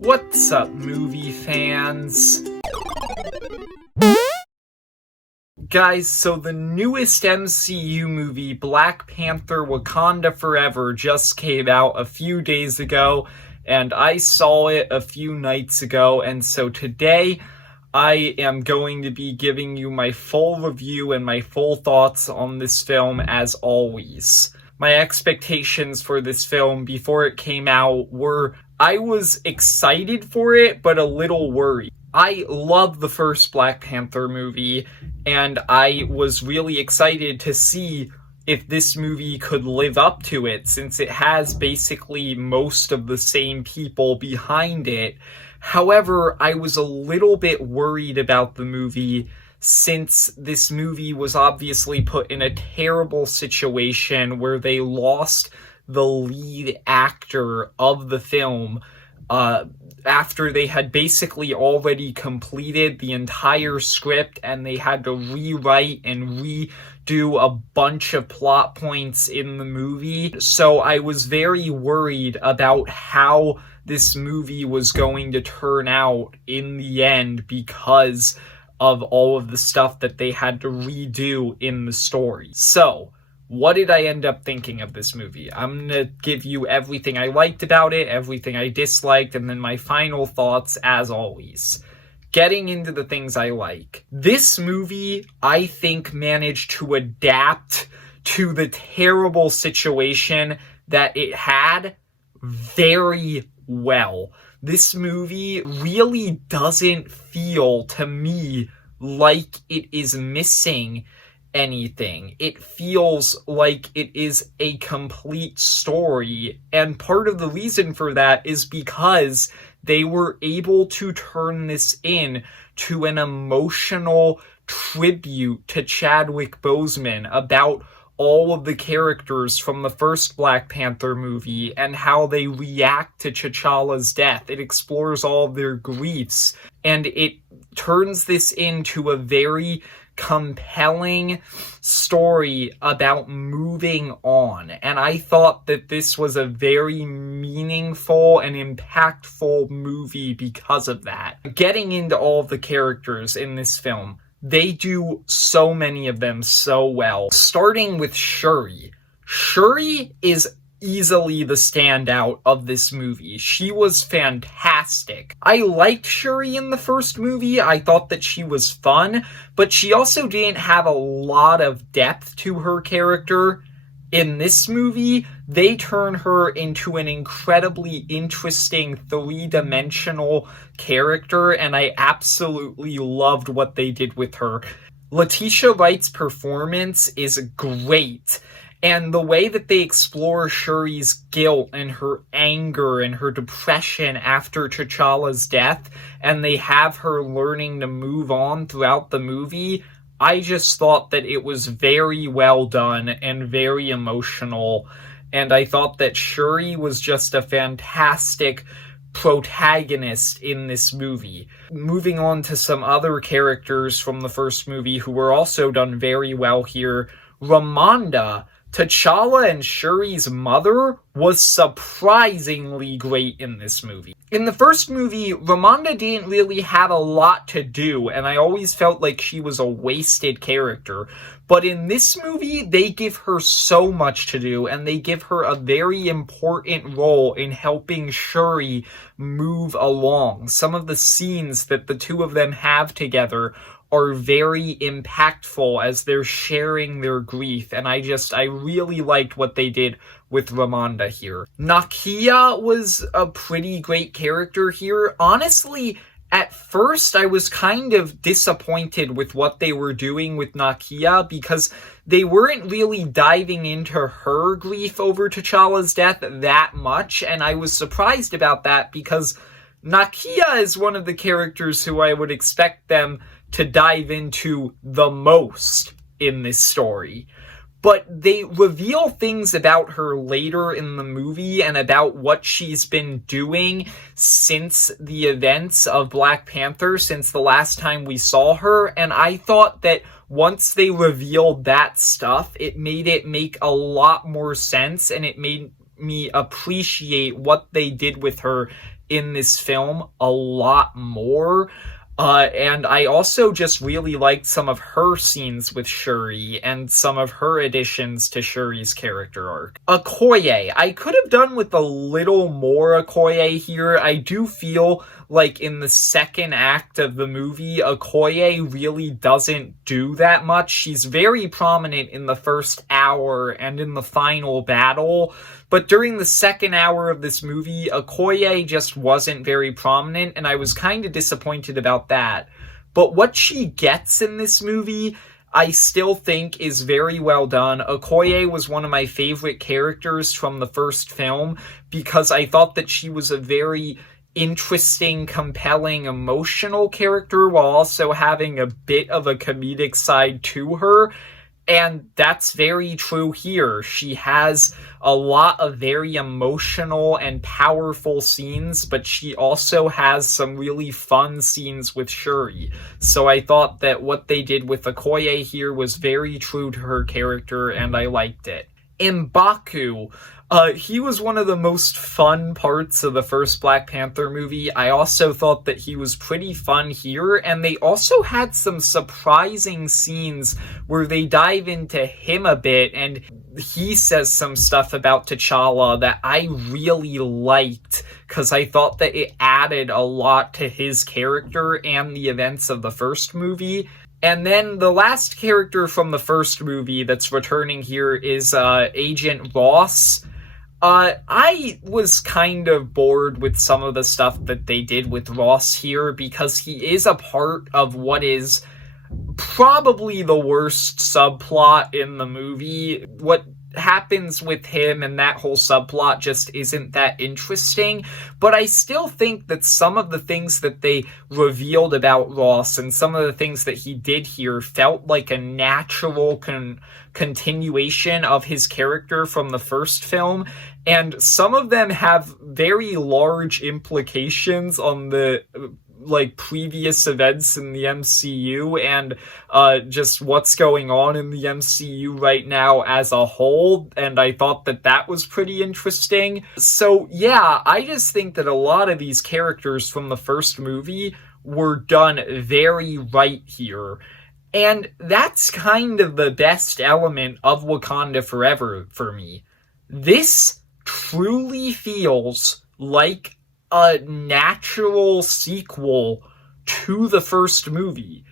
What's up, movie fans? Guys, so the newest MCU movie, Black Panther: Wakanda Forever, just came out a few days ago, and I saw it a few nights ago, and so today I am going to be giving you my full review and my full thoughts on this film as always. My expectations for this film before it came out were, I was excited for it, but a little worried. I love the first Black Panther movie, and I was really excited to see if this movie could live up to it, since it has basically most of the same people behind it. However, I was a little bit worried about the movie, since this movie was obviously put in a terrible situation where they lost the lead actor of the film after they had basically already completed the entire script, and they had to rewrite and redo a bunch of plot points in the movie. So I was very worried about how this movie was going to turn out in the end because of all of the stuff that they had to redo in the story. So, what did I end up thinking of this movie? I'm gonna give you everything I liked about it, everything I disliked, and then my final thoughts as always. Getting into the things I like. This movie, I think, managed to adapt to the terrible situation that it had very well. This movie really doesn't feel to me like it is missing anything. It feels like it is a complete story, and part of the reason for that is because they were able to turn this in to an emotional tribute to Chadwick Boseman about all of the characters from the first Black Panther movie and how they react to T'Challa's death. It explores all of their griefs, and it turns this into a very compelling story about moving on. And I thought that this was a very meaningful and impactful movie because of that. Getting into all of the characters in this film, they do so many of them so well. Starting with Shuri. Shuri is easily the standout of this movie. She was fantastic. I liked Shuri in the first movie. I thought that she was fun, but she also didn't have a lot of depth to her character. In this movie, they turn her into an incredibly interesting three-dimensional character, and I absolutely loved what they did with her. Letitia Wright's performance is great, and the way that they explore Shuri's guilt and her anger and her depression after T'Challa's death, and they have her learning to move on throughout the movie, I just thought that it was very well done and very emotional, and I thought that Shuri was just a fantastic protagonist in this movie. Moving on to some other characters from the first movie who were also done very well here, Ramonda, T'Challa and Shuri's mother, was surprisingly great in this movie. In the first movie, Ramonda didn't really have a lot to do, and I always felt like she was a wasted character. But in this movie, they give her so much to do, and they give her a very important role in helping Shuri move along. Some of the scenes that the two of them have together are very impactful as they're sharing their grief, and I really liked what they did with Ramonda here. Nakia was a pretty great character here. Honestly, at first I was kind of disappointed with what they were doing with Nakia because they weren't really diving into her grief over T'Challa's death that much, and I was surprised about that because Nakia is one of the characters who I would expect them to dive into the most in this story. But they reveal things about her later in the movie and about what she's been doing since the events of Black Panther, since the last time we saw her, and I thought that once they revealed that stuff, it made it make a lot more sense, and it made me appreciate what they did with her in this film a lot more. And I also just really liked some of her scenes with Shuri and some of her additions to Shuri's character arc. Okoye. I could have done with a little more Okoye here. I do feel like in the second act of the movie, Okoye really doesn't do that much. She's very prominent in the first hour and in the final battle, but during the second hour of this movie, Okoye just wasn't very prominent, and I was kind of disappointed about that. But what she gets in this movie, I still think is very well done. Okoye was one of my favorite characters from the first film because I thought that she was a very interesting, compelling, emotional character while also having a bit of a comedic side to her. And that's very true here. She has a lot of very emotional and powerful scenes, but she also has some really fun scenes with Shuri. So I thought that what they did with Okoye here was very true to her character, and I liked it. M'Baku. He was one of the most fun parts of the first Black Panther movie. I also thought that he was pretty fun here, and they also had some surprising scenes where they dive into him a bit, and he says some stuff about T'Challa that I really liked, because I thought that it added a lot to his character and the events of the first movie. And then the last character from the first movie that's returning here is Agent Ross. I was kind of bored with some of the stuff that they did with Ross here because he is a part of what is probably the worst subplot in the movie. What happens with him and that whole subplot just isn't that interesting, but I still think that some of the things that they revealed about Ross and some of the things that he did here felt like a natural continuation of his character from the first film, and some of them have very large implications on the previous events in the MCU and just what's going on in the MCU right now as a whole, and I thought that that was pretty interesting. So yeah, I just think that a lot of these characters from the first movie were done very right here. And that's kind of the best element of Wakanda Forever for me. This truly feels like a natural sequel to the first movie.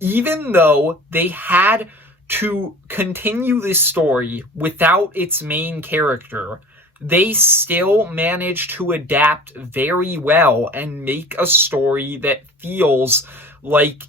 Even though they had to continue this story without its main character, they still managed to adapt very well and make a story that feels like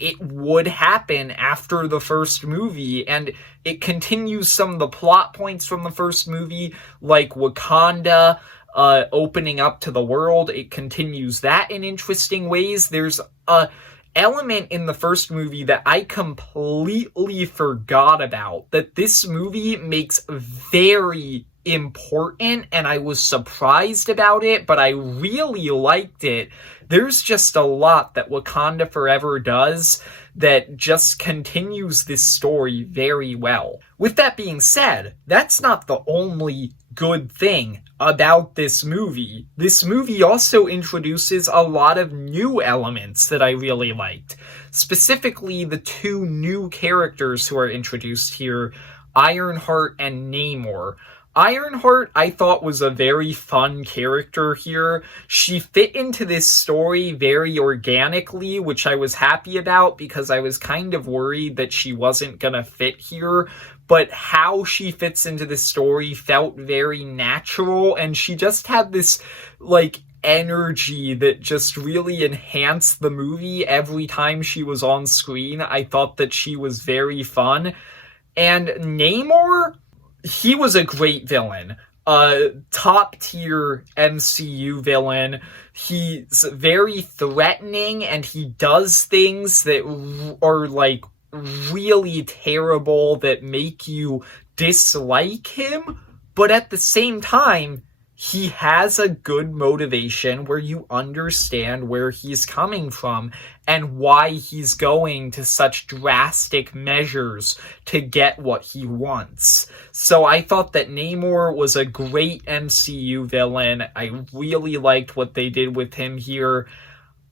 it would happen after the first movie, and it continues some of the plot points from the first movie, like Wakanda opening up to the world. It continues that in interesting ways. There's a element in the first movie that I completely forgot about, that this movie makes very important, and I was surprised about it, but I really liked it. There's just a lot that Wakanda Forever does that just continues this story very well. With that being said, that's not the only good thing about this movie. This movie also introduces a lot of new elements that I really liked. Specifically, the two new characters who are introduced here, Ironheart and Namor. Ironheart, I thought, was a very fun character here. She fit into this story very organically, which I was happy about because I was kind of worried that she wasn't gonna fit here. But how she fits into this story felt very natural, and she just had this, energy that just really enhanced the movie every time she was on screen. I thought that she was very fun. And Namor, he was a great villain. Top tier MCU villain. He's very threatening, and he does things that are really terrible that make you dislike him, but at the same time, he has a good motivation where you understand where he's coming from and why he's going to such drastic measures to get what he wants. So I thought that Namor was a great MCU villain. I really liked what they did with him here.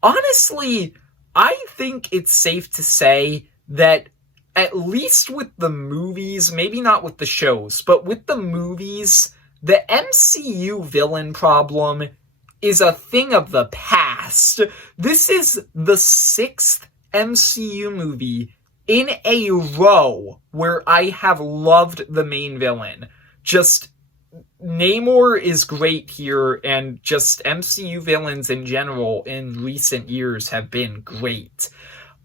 Honestly, I think it's safe to say that at least with the movies, maybe not with the shows, but with the movies, the MCU villain problem is a thing of the past. This is the 6th MCU movie in a row where I have loved the main villain. Just, Namor is great here, and just MCU villains in general in recent years have been great.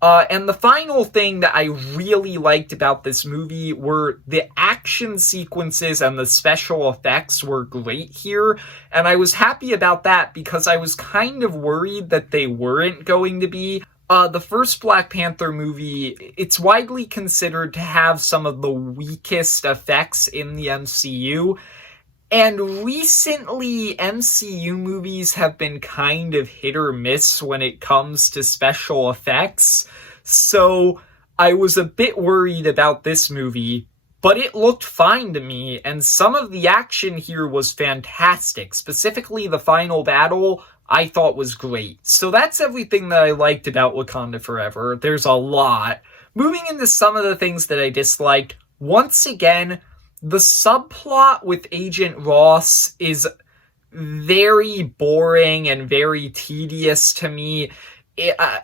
And the final thing that I really liked about this movie were the action sequences and the special effects were great here. And I was happy about that because I was kind of worried that they weren't going to be. The first Black Panther movie, it's widely considered to have some of the weakest effects in the MCU. And recently, MCU movies have been kind of hit or miss when it comes to special effects. So I was a bit worried about this movie, but it looked fine to me. And some of the action here was fantastic. Specifically, the final battle I thought was great. So that's everything that I liked about Wakanda Forever. There's a lot. Moving into some of the things that I disliked, once again, the subplot with Agent Ross is very boring and very tedious to me.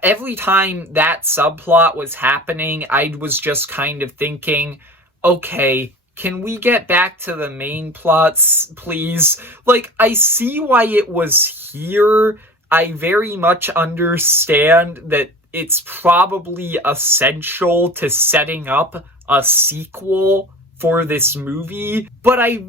Every time that subplot was happening, I was just kind of thinking, okay, can we get back to the main plots, please? Like, I see why it was here. I very much understand that it's probably essential to setting up a sequel for this movie, but I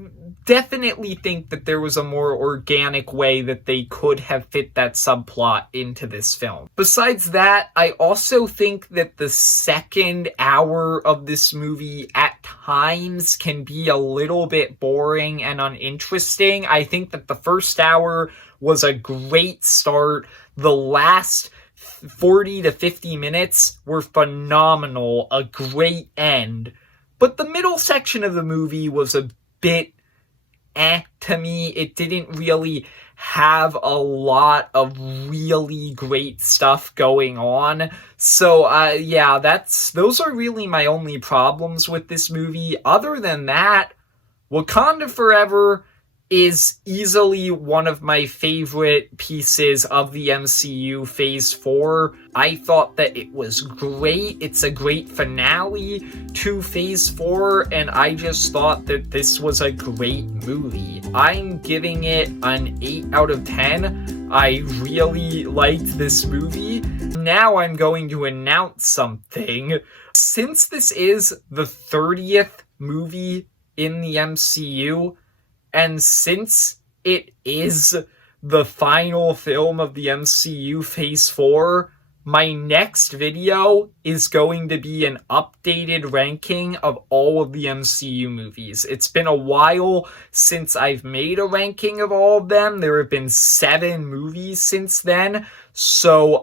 definitely think that there was a more organic way that they could have fit that subplot into this film. Besides that, I also think that the second hour of this movie at times can be a little bit boring and uninteresting. I think that the first hour was a great start. The last 40 to 50 minutes were phenomenal, a great end. But the middle section of the movie was a bit to me. It didn't really have a lot of really great stuff going on. So, yeah, those are really my only problems with this movie. Other than that, Wakanda Forever is easily one of my favorite pieces of the MCU Phase 4. I thought that it was great. It's a great finale to Phase 4, and I just thought that this was a great movie. I'm giving it an 8 out of 10. I really liked this movie. Now I'm going to announce something. Since this is the 30th movie in the MCU, and since it is the final film of the MCU Phase 4, my next video is going to be an updated ranking of all of the MCU movies. It's been a while since I've made a ranking of all of them. There have been 7 movies since then. So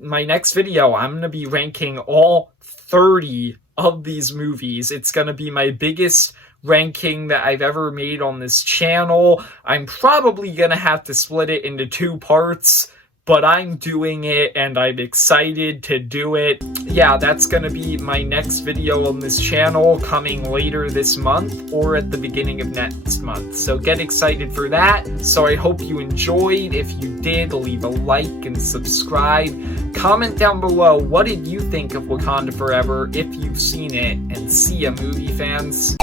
my next video, I'm going to be ranking all 30 of these movies. It's going to be my biggest ranking that I've ever made on this channel. I'm probably gonna have to split it into 2 parts, but I'm doing it and I'm excited to do it. Yeah, that's gonna be my next video on this channel coming later this month or at the beginning of next month. So get excited for that. So I hope you enjoyed. If you did, leave a like and subscribe. Comment down below, what did you think of Wakanda Forever if you've seen it, and see ya, movie fans.